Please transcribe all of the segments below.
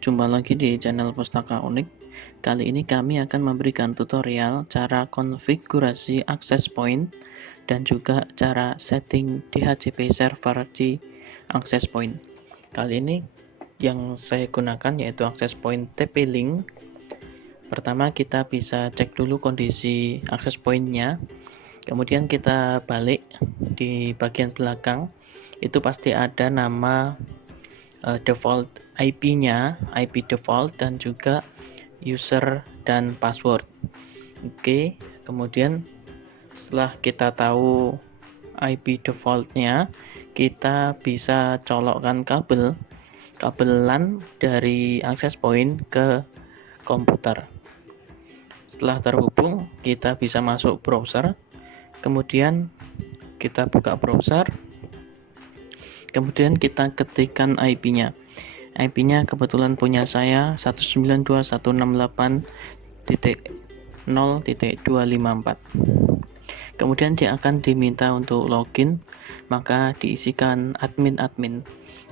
Jumpa lagi di channel Pustaka Unik. Kali ini kami akan memberikan tutorial cara konfigurasi access point dan juga cara setting DHCP server di access point. Kali ini yang saya gunakan yaitu access point TP-Link. Pertama kita bisa cek dulu kondisi access point-nya. Kemudian kita balik di bagian belakang, itu pasti ada nama default IP-nya, IP default dan juga user dan password. Oke, kemudian setelah kita tahu IP default-nya, kita bisa colokkan kabel LAN dari access point ke komputer. Setelah terhubung, kita bisa masuk browser. Kemudian kita buka browser. Kemudian kita ketikkan IP-nya. IP-nya kebetulan punya saya 192.168.0.254. Kemudian dia akan diminta untuk login, maka diisikan admin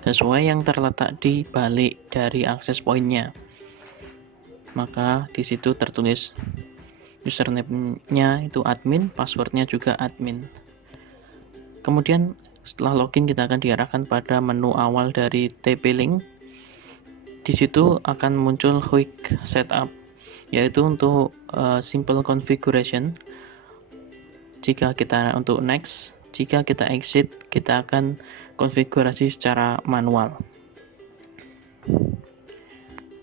sesuai yang terletak di balik dari access point-nya. Maka di situ tertulis username-nya itu admin, password-nya juga admin. Kemudian setelah login kita akan diarahkan pada menu awal dari TP-Link. Di situ akan muncul quick setup, yaitu untuk simple configuration. Jika kita untuk next, jika kita exit, kita akan konfigurasi secara manual.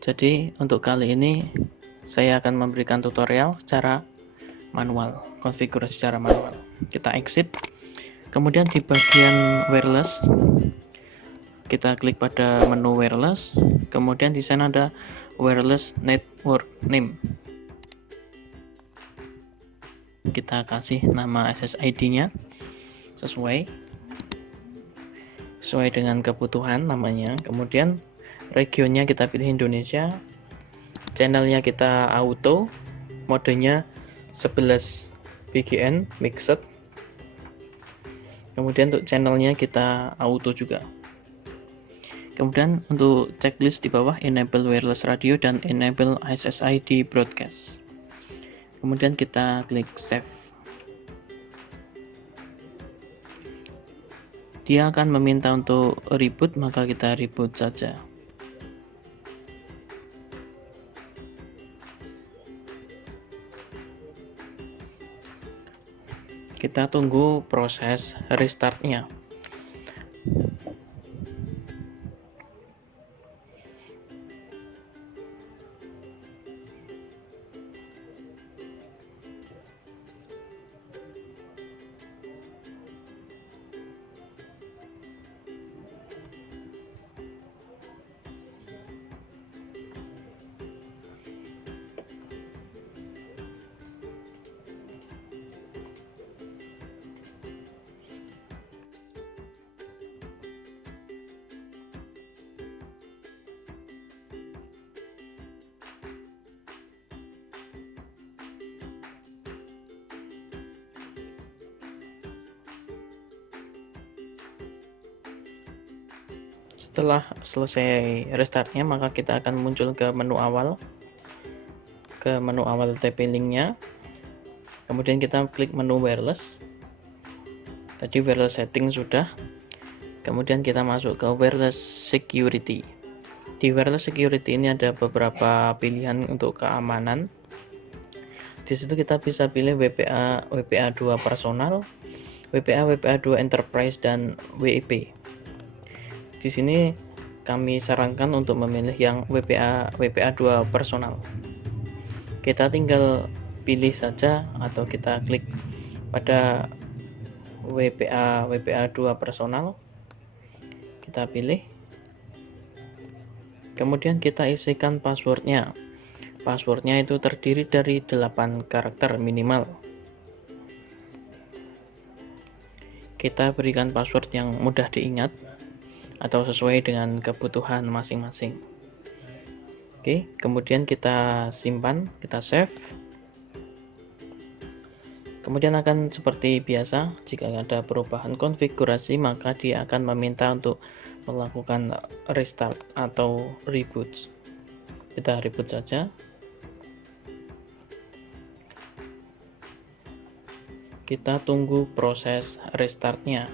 Jadi untuk kali ini saya akan memberikan tutorial secara manual, konfigurasi secara manual. Kita exit. Kemudian di bagian wireless, kita klik pada menu wireless. Kemudian di sana ada wireless network name. Kita kasih nama SSID-nya sesuai dengan kebutuhan namanya. Kemudian regionnya kita pilih Indonesia. Channelnya kita auto. Modenya 11 BGN mixed. Kemudian untuk channelnya kita auto juga. Kemudian untuk checklist di bawah enable wireless radio dan enable SSID broadcast. Kemudian kita klik save. Dia akan meminta untuk reboot, maka kita reboot saja. Kita tunggu proses restartnya. Setelah selesai restartnya, maka kita akan muncul ke menu awal, TP-Link-nya. Kemudian kita klik menu wireless. Tadi wireless setting sudah. Kemudian kita masuk ke wireless security. Di wireless security ini ada beberapa pilihan untuk keamanan. Di situ kita bisa pilih WPA 2 personal, WPA 2 enterprise dan WIP. Di sini kami sarankan untuk memilih yang WPA 2 personal. Kita tinggal pilih saja atau kita klik pada WPA 2 personal. Kita pilih. Kemudian kita isikan passwordnya. Passwordnya itu terdiri dari 8 karakter minimal. Kita berikan password yang mudah diingat atau sesuai dengan kebutuhan masing-masing. Oke, kemudian kita simpan, kita save. Kemudian akan seperti biasa, jika ada perubahan konfigurasi maka dia akan meminta untuk melakukan restart atau reboot. Kita reboot saja. Kita tunggu proses restartnya.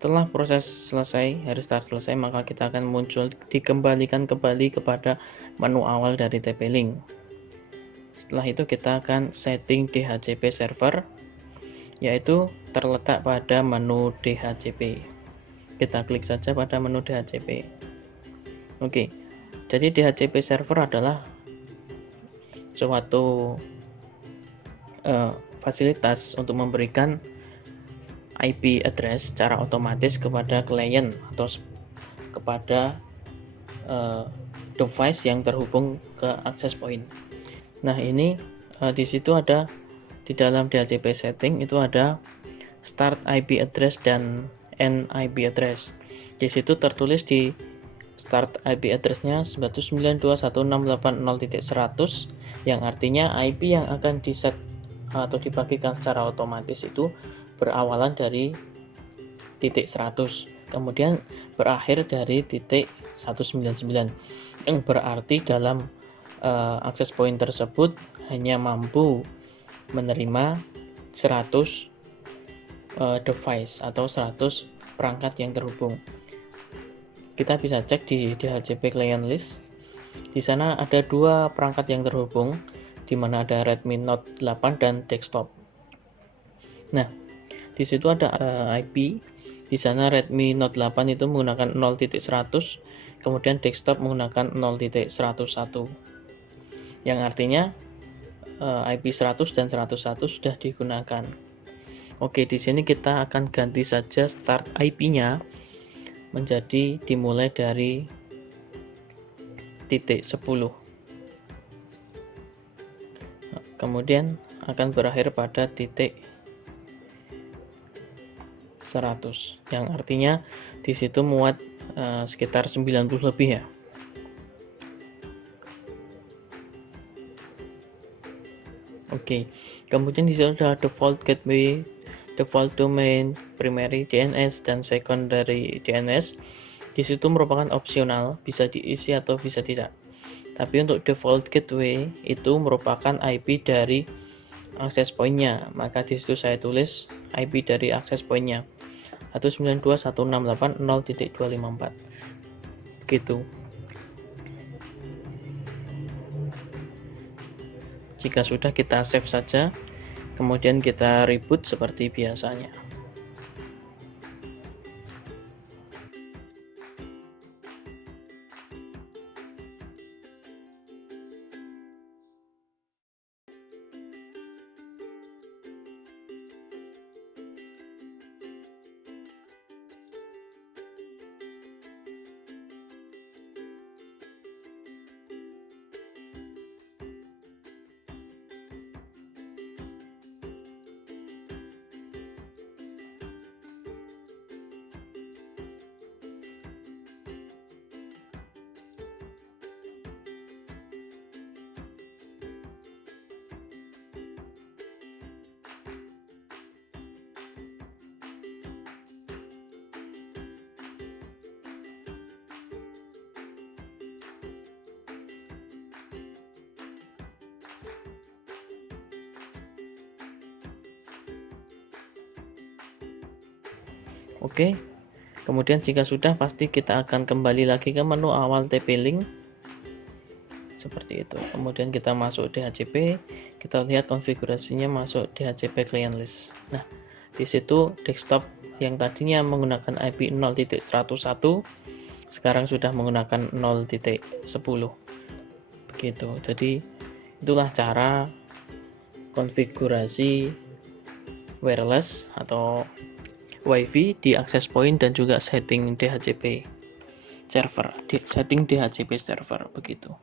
Setelah proses selesai, restart selesai, maka kita akan muncul dikembalikan kembali kepada menu awal dari TP-Link. Setelah itu kita akan setting DHCP server, yaitu terletak pada menu DHCP. Kita klik saja pada menu DHCP. Oke, jadi DHCP server adalah suatu fasilitas untuk memberikan IP address secara otomatis kepada klien atau kepada device yang terhubung ke access point. Nah, ini di situ ada di dalam DHCP setting itu ada start IP address dan end IP address. Di situ tertulis di start IP address-nya 192.168.0.100 yang artinya IP yang akan diset atau dibagikan secara otomatis itu berawalan dari titik 100, kemudian berakhir dari titik 199, yang berarti dalam access point tersebut hanya mampu menerima 100 device atau 100 perangkat yang terhubung. Kita bisa cek di DHCP client list. Di sana ada 2 perangkat yang terhubung, di mana ada Redmi Note 8 dan desktop. Nah, di situ ada IP. Di sana Redmi Note 8 itu menggunakan 0.100, kemudian desktop menggunakan 0.101. Yang artinya IP 100 dan 101 sudah digunakan. Oke, di sini kita akan ganti saja start IP-nya menjadi dimulai dari titik 10. Kemudian akan berakhir pada titik 100, yang artinya di situ muat sekitar 90 lebih ya. Oke, kemudian di situ ada default gateway, default domain, primary DNS dan secondary DNS. Di situ merupakan opsional, bisa diisi atau bisa tidak. Tapi untuk default gateway itu merupakan IP dari access point-nya, maka di situ saya tulis IP dari access point-nya 192.168.0.254 gitu. Jika sudah, kita save saja, kemudian kita reboot seperti biasanya. Oke, kemudian jika sudah, pasti kita akan kembali lagi ke menu awal TP-Link seperti itu. Kemudian kita masuk DHCP, kita lihat konfigurasinya masuk DHCP client list. Nah, di situ desktop yang tadinya menggunakan IP 0.101 sekarang sudah menggunakan 0.10 begitu. Jadi itulah cara konfigurasi wireless atau WiFi di access point dan juga setting DHCP server, setting DHCP server begitu.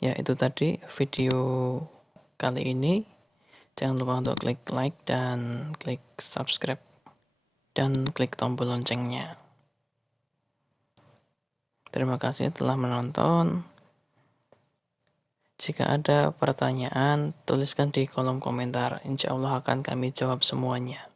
Ya, itu tadi video kali ini. Jangan lupa untuk klik like dan klik subscribe dan klik tombol loncengnya. Terima kasih telah menonton. Jika ada pertanyaan, tuliskan di kolom komentar. Insya Allah akan kami jawab semuanya.